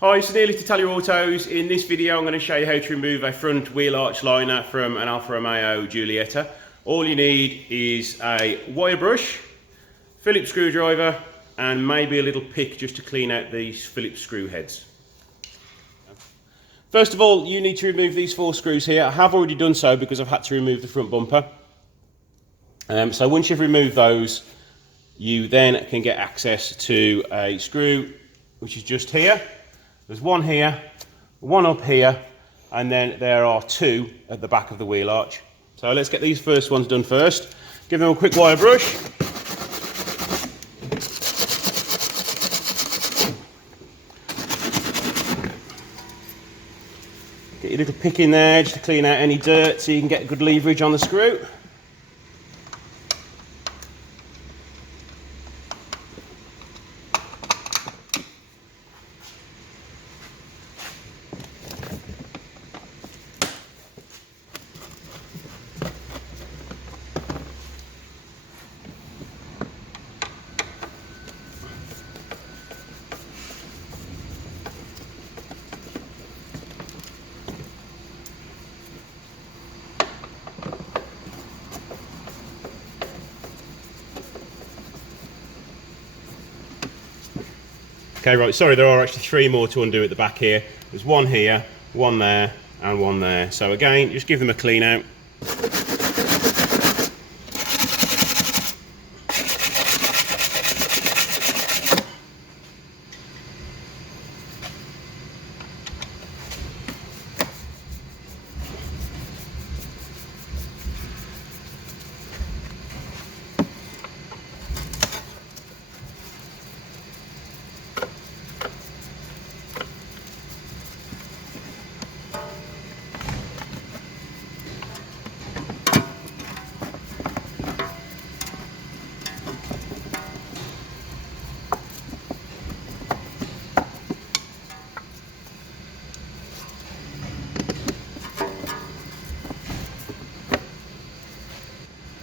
Hi, it's Neil at Italia Autos. In this video I'm going to show you how to remove a front wheel arch liner from an Alfa Romeo Giulietta. All you need is a wire brush, Phillips screwdriver and maybe a little pick just to clean out these Phillips screw heads. First of all, you need to remove these 4 screws here. I have already done so because I've had to remove the front bumper. So once you've removed those, you then can get access to a screw which is just here. There's one here, one up here, and then there are 2 at the back of the wheel arch. So let's get these first ones done first. Give them a quick wire brush. Get your little pick in there just to clean out any dirt so you can get good leverage on the screw. Okay, right, sorry, there are actually 3 more to undo at the back here. There's one here, one there, and one there. So again, just give them a clean out.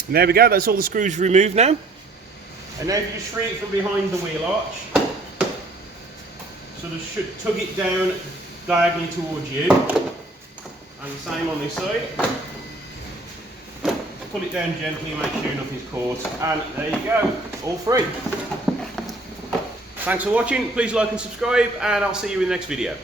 And there we go, that's all the screws removed now. And now if you just free it from behind the wheel arch, sort of should tug it down diagonally towards you, and the same on this side. Pull it down gently, make sure nothing's caught, and there you go, all free. Thanks for watching, please like and subscribe, and I'll see you in the next video.